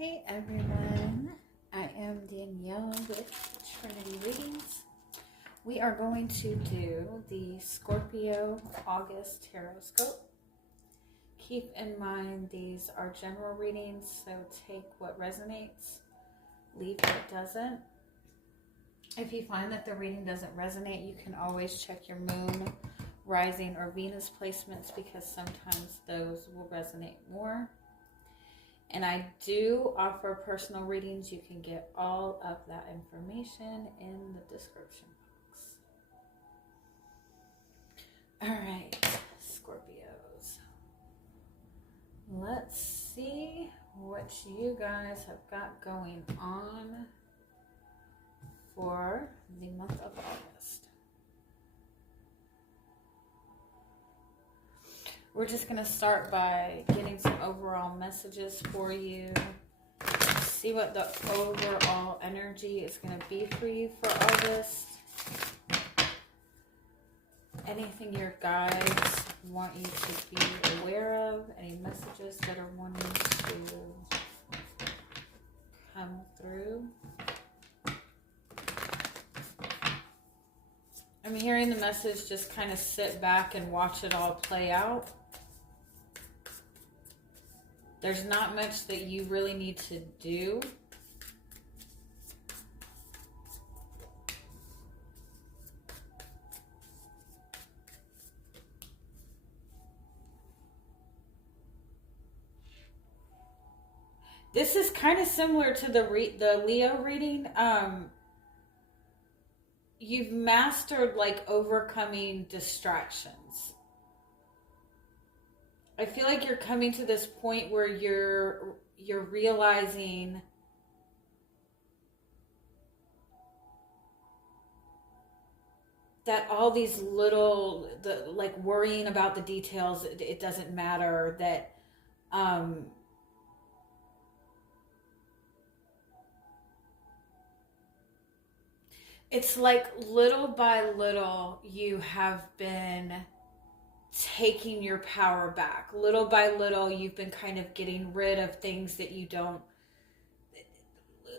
Hey everyone, I am Danielle with Trinity Readings. We are going to do the Scorpio August Tarotscope. Keep in mind these are general readings, so take what resonates, leave what doesn't. If you find that the reading doesn't resonate, you can always check your moon, rising, or Venus placements because sometimes those will resonate more. And I do offer personal readings. You can get all of that information in the description box. All right, Scorpios. Let's see what you guys have got going on for the month of August. We're just going to start by getting some overall messages for you. See what the overall energy is going to be for you for August. Anything your guides want you to be aware of. Any messages that are wanting to come through. I'm hearing the message, just kind of sit back and watch it all play out. There's not much that you really need to do. This is kind of similar to the Leo reading. You've mastered like overcoming distractions. I feel like you're coming to this point where you're realizing that all these little, like worrying about the details, it doesn't matter. That it's like little by little you have been taking your power back. Little by little you've been kind of getting rid of things that you don't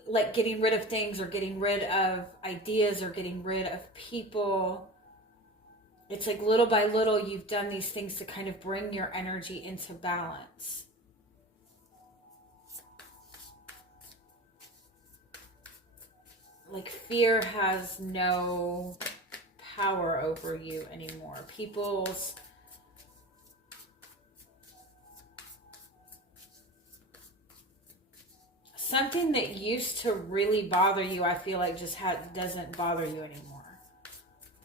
like, getting rid of things or getting rid of ideas or getting rid of people. It's like little by little you've done these things to kind of bring your energy into balance. Like fear has no power over you anymore. Something that used to really bother you, I feel like just doesn't bother you anymore.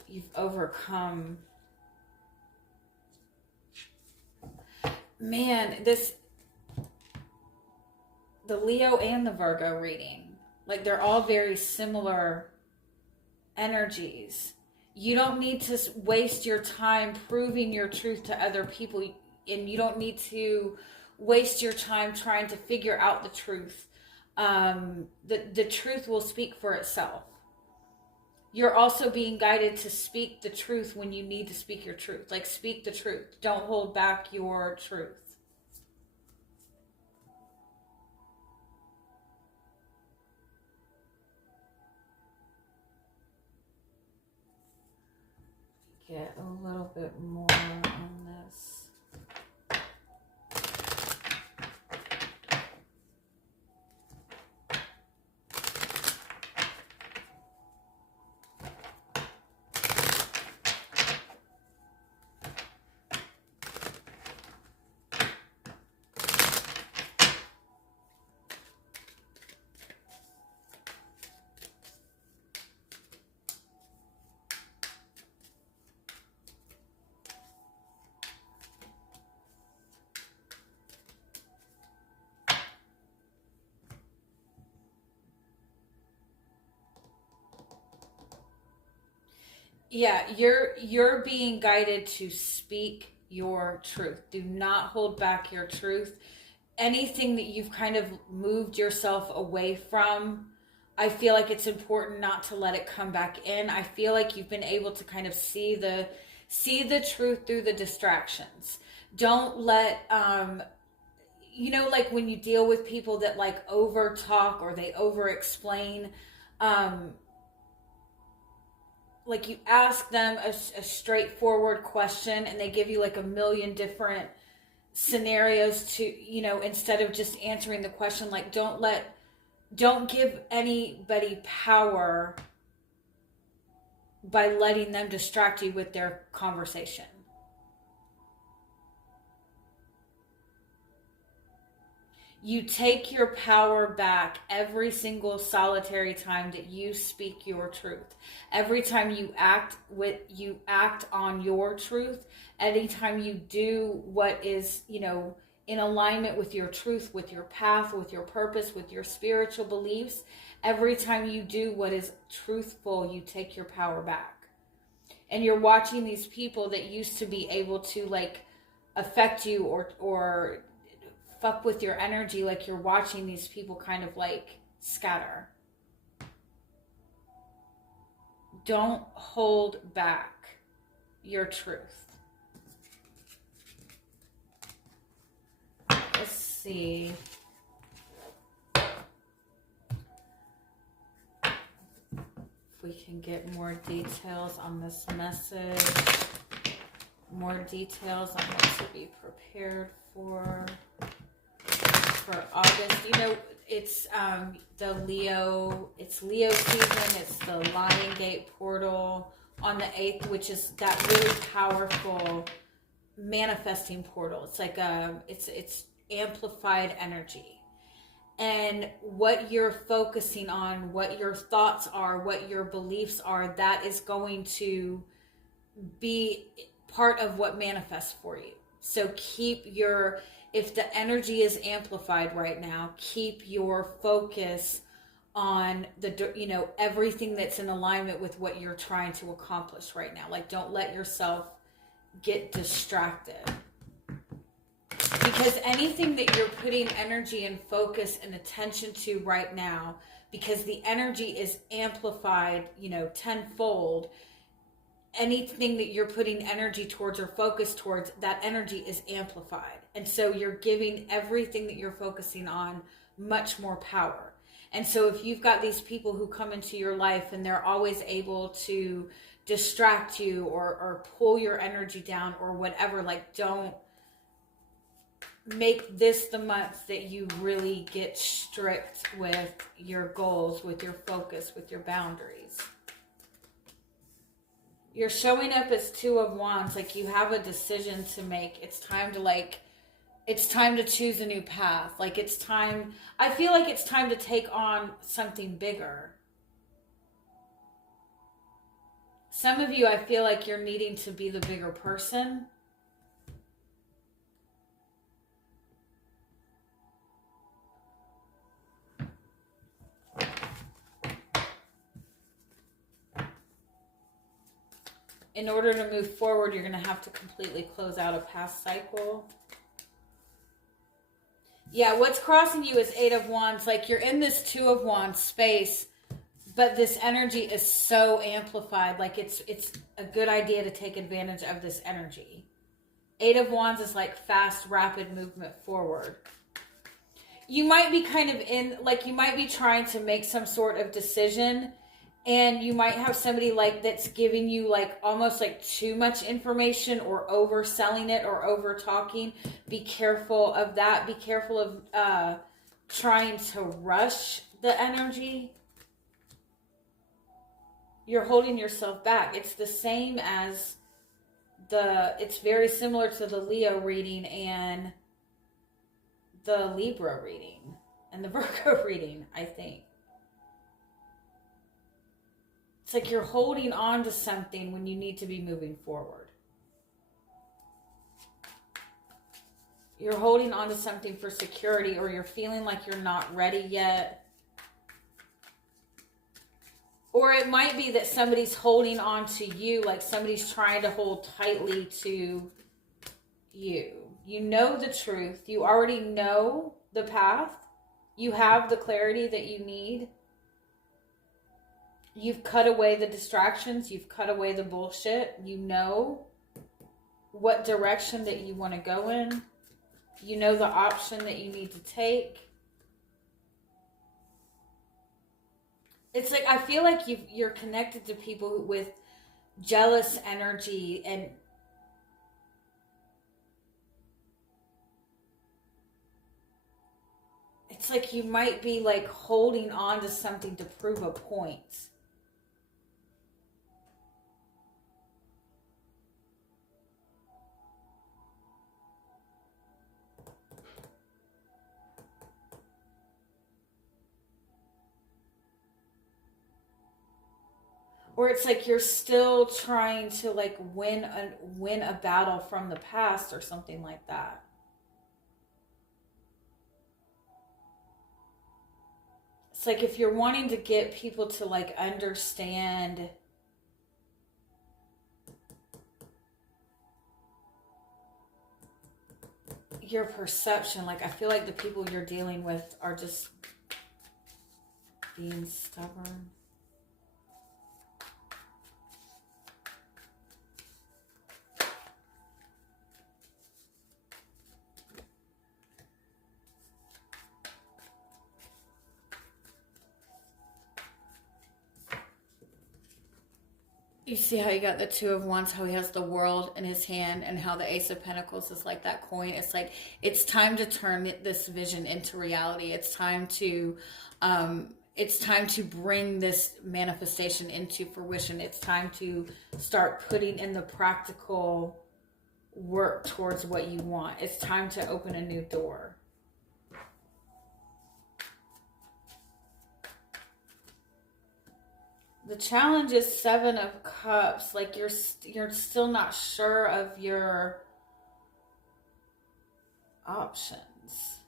You've overcome. Man, the Leo and the Virgo reading, like they're all very similar energies. You don't need to waste your time proving your truth to other people, and you don't need to waste your time trying to figure out the truth. The truth will speak for itself. You're also being guided to speak the truth when you need to speak your truth. Like, speak the truth. Don't hold back your truth. Get a little bit more on this. Yeah, you're being guided to speak your truth. Do not hold back your truth. Anything that you've kind of moved yourself away from, I feel like it's important not to let it come back in. I feel like you've been able to kind of see the truth through the distractions. Don't let you know, like when you deal with people that like over talk or they over explain, like you ask them a straightforward question and they give you like a million different scenarios to, you know, instead of just answering the question. Like don't give anybody power by letting them distract you with their conversation. You take your power back every single solitary time that you speak your truth. Every time you act on your truth. Anytime you do what is, you know, in alignment with your truth, with your path, with your purpose, with your spiritual beliefs. Every time you do what is truthful, you take your power back. And you're watching these people that used to be able to like affect you or fuck with your energy, like you're watching these people kind of like scatter. Don't hold back your truth. Let's see. If we can get more details on this message. More details on what to be prepared for August. You know, it's Leo season. It's the Lion Gate portal on the 8th, which is that really powerful manifesting portal. It's like it's amplified energy. And what you're focusing on, what your thoughts are, what your beliefs are, that is going to be part of what manifests for you. So if the energy is amplified right now, keep your focus on everything that's in alignment with what you're trying to accomplish right now. Like, don't let yourself get distracted. Because anything that you're putting energy and focus and attention to right now, because the energy is amplified, tenfold, anything that you're putting energy towards or focus towards, that energy is amplified. And so you're giving everything that you're focusing on much more power. And so if you've got these people who come into your life and they're always able to distract you or pull your energy down or whatever, like, don't make this the month that you really get strict with your goals, with your focus, with your boundaries. You're showing up as 2 of Wands, like you have a decision to make. It's time to choose a new path. Like I feel like it's time to take on something bigger. Some of you, I feel like you're needing to be the bigger person. In order to move forward, you're going to have to completely close out a past cycle. Yeah, what's crossing you is 8 of Wands. Like, you're in this 2 of Wands space, but this energy is so amplified. Like, it's a good idea to take advantage of this energy. 8 of Wands is like fast, rapid movement forward. You might be you might be trying to make some sort of decision, and you might have somebody like that's giving you like almost like too much information or overselling it or over talking. Be careful of that. Be careful of trying to rush the energy. You're holding yourself back. It's the same as it's very similar to the Leo reading and the Libra reading and the Virgo reading, I think. It's like you're holding on to something when you need to be moving forward. You're holding on to something for security, or you're feeling like you're not ready yet. Or it might be that somebody's holding on to you, like somebody's trying to hold tightly to you. You know the truth. You already know the path. You have the clarity that you need. You've cut away the distractions. You've cut away the bullshit. You know what direction that you want to go in. You know the option that you need to take. It's like, I feel like you're connected to people with jealous energy, and it's like you might be like holding on to something to prove a point. Or it's like you're still trying to like win a battle from the past or something like that. It's like if you're wanting to get people to like understand your perception, like I feel like the people you're dealing with are just being stubborn. You see how you got the Two of Wands, how he has the world in his hand, and how the Ace of Pentacles is like that coin. It's like, it's time to turn this vision into reality. It's time to bring this manifestation into fruition. It's time to start putting in the practical work towards what you want. It's time to open a new door. The challenge is Seven of Cups. Like you're still not sure of your options.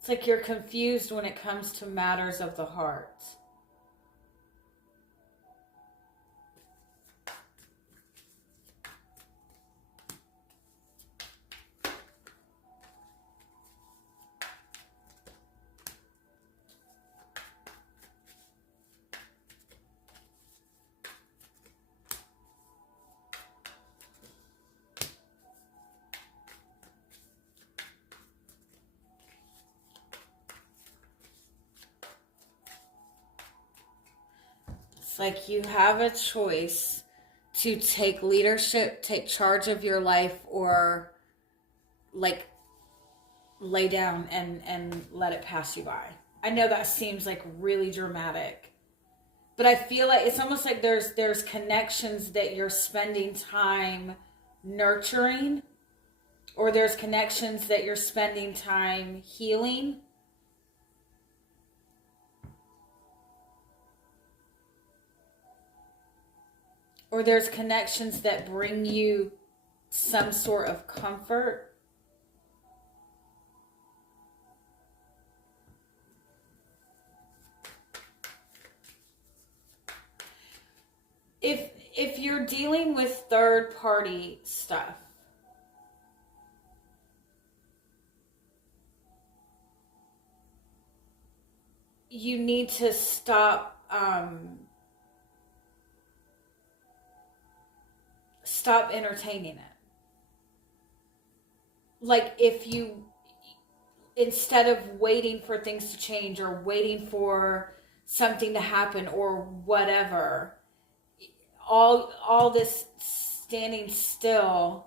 It's like you're confused when it comes to matters of the heart. It's like you have a choice to take leadership, take charge of your life, or like lay down and let it pass you by. I know that seems like really dramatic, but I feel like it's almost like there's connections that you're spending time nurturing, or there's connections that you're spending time healing. Or there's connections that bring you some sort of comfort. If you're dealing with third party stuff, you need to stop entertaining it. Like if you, instead of waiting for things to change or waiting for something to happen or whatever, all this standing still,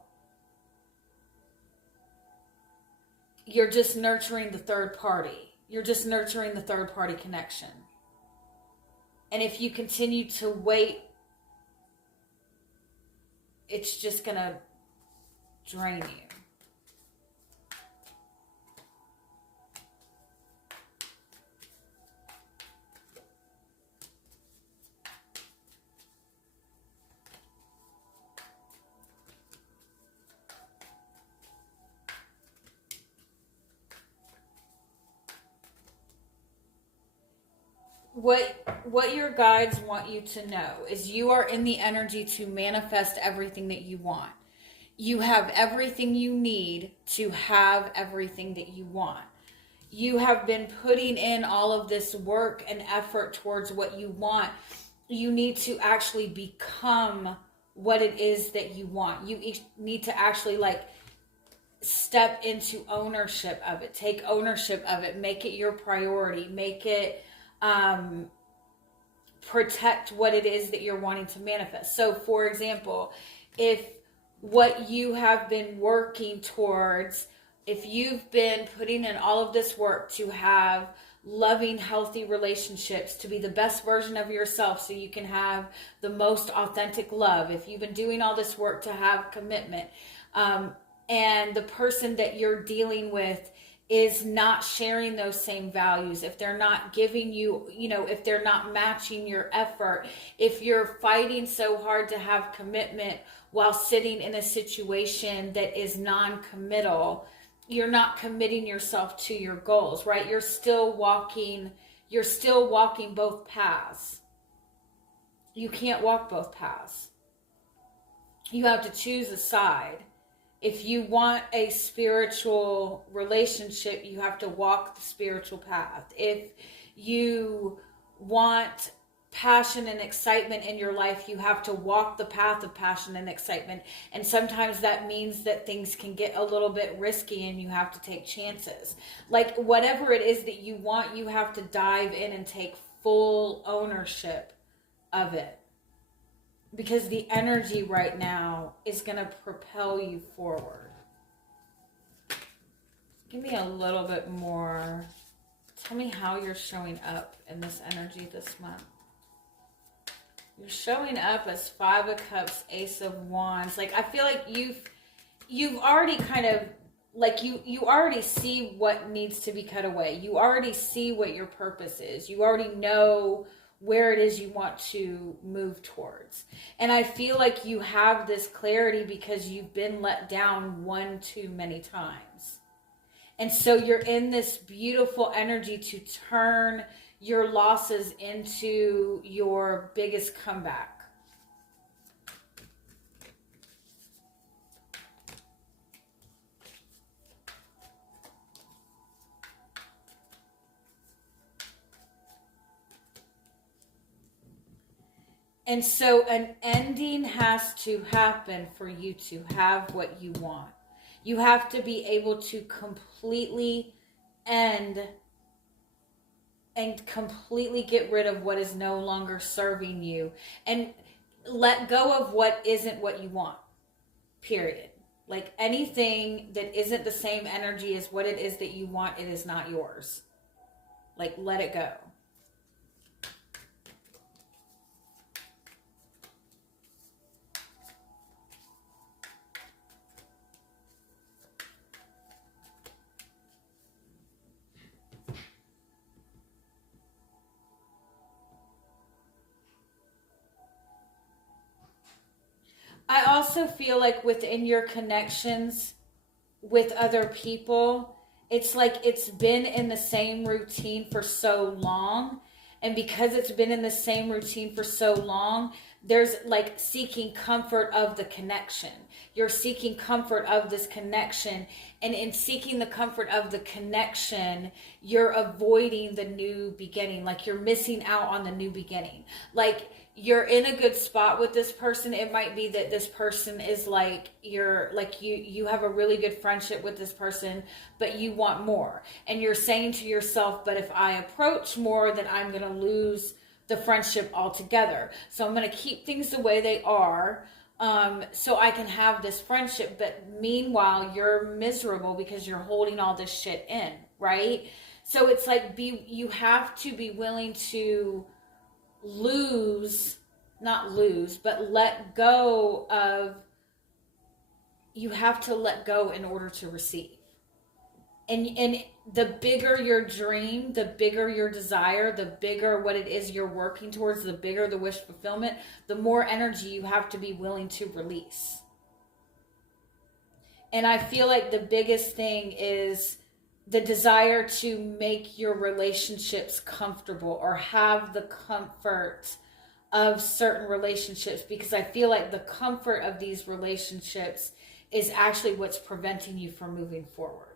you're just nurturing the third party. You're just nurturing the third party connection. And if you continue to wait, it's just going to drain you. What your guides want you to know is you are in the energy to manifest everything that you want. You have everything you need to have everything that you want. you have been putting in all of this work and effort towards what you want. You need to actually become what it is that you want. You need to actually like step into ownership of it. Take ownership of it. Make it your priority. Make it protect what it is that you're wanting to manifest. So for example, if what you have been working towards, if you've been putting in all of this work to have loving, healthy relationships, to be the best version of yourself so you can have the most authentic love, if you've been doing all this work to have commitment, and the person that you're dealing with is not sharing those same values, if they're not giving you, if they're not matching your effort, if you're fighting so hard to have commitment while sitting in a situation that is non-committal, you're not committing yourself to your goals, right? You're still walking both paths. You can't walk both paths. You have to choose a side. If you want a spiritual relationship, you have to walk the spiritual path. If you want passion and excitement in your life, you have to walk the path of passion and excitement. And sometimes that means that things can get a little bit risky and you have to take chances. Like whatever it is that you want, you have to dive in and take full ownership of it. Because the energy right now is going to propel you forward. Give me a little bit more. Tell me how you're showing up in this energy this month. You're showing up as 5 of Cups, Ace of Wands. Like I feel like you've already kind of, like you already see what needs to be cut away. You already see what your purpose is. You already know where it is you want to move towards. And I feel like you have this clarity because you've been let down one too many times. And so you're in this beautiful energy to turn your losses into your biggest comeback. And so an ending has to happen for you to have what you want. You have to be able to completely end and completely get rid of what is no longer serving you and let go of what isn't what you want, period. Like anything that isn't the same energy as what it is that you want, it is not yours. Like let it go. I also feel like within your connections with other people, it's like it's been in the same routine for so long. And because it's been in the same routine for so long, there's like seeking comfort of the connection. You're seeking comfort of this connection. And in seeking the comfort of the connection, you're avoiding the new beginning. Like you're missing out on the new beginning. Like you're in a good spot with this person. It might be that this person is like, you have a really good friendship with this person, but you want more. And you're saying to yourself, but if I approach more, then I'm going to lose the friendship altogether. So I'm going to keep things the way they are, so I can have this friendship. But meanwhile, you're miserable because you're holding all this shit in, right? So it's like you have to be willing to let go of, you have to let go in order to receive. And the bigger your dream, the bigger your desire, the bigger what it is you're working towards, the bigger the wish fulfillment, the more energy you have to be willing to release. And I feel like the biggest thing is the desire to make your relationships comfortable or have the comfort of certain relationships, because I feel like the comfort of these relationships is actually what's preventing you from moving forward.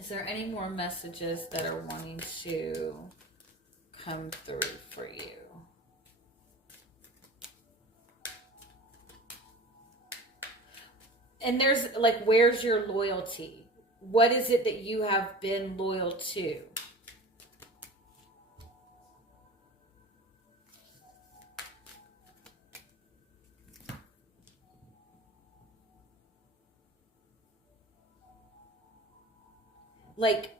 Is there any more messages that are wanting to come through for you? And there's like, where's your loyalty? What is it that you have been loyal to? Like,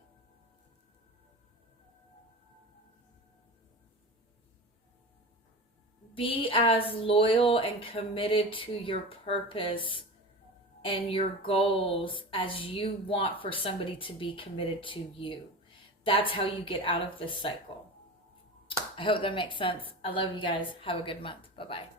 be as loyal and committed to your purpose and your goals as you want for somebody to be committed to you. That's how you get out of this cycle. I hope that makes sense. I love you guys. Have a good month. Bye-bye.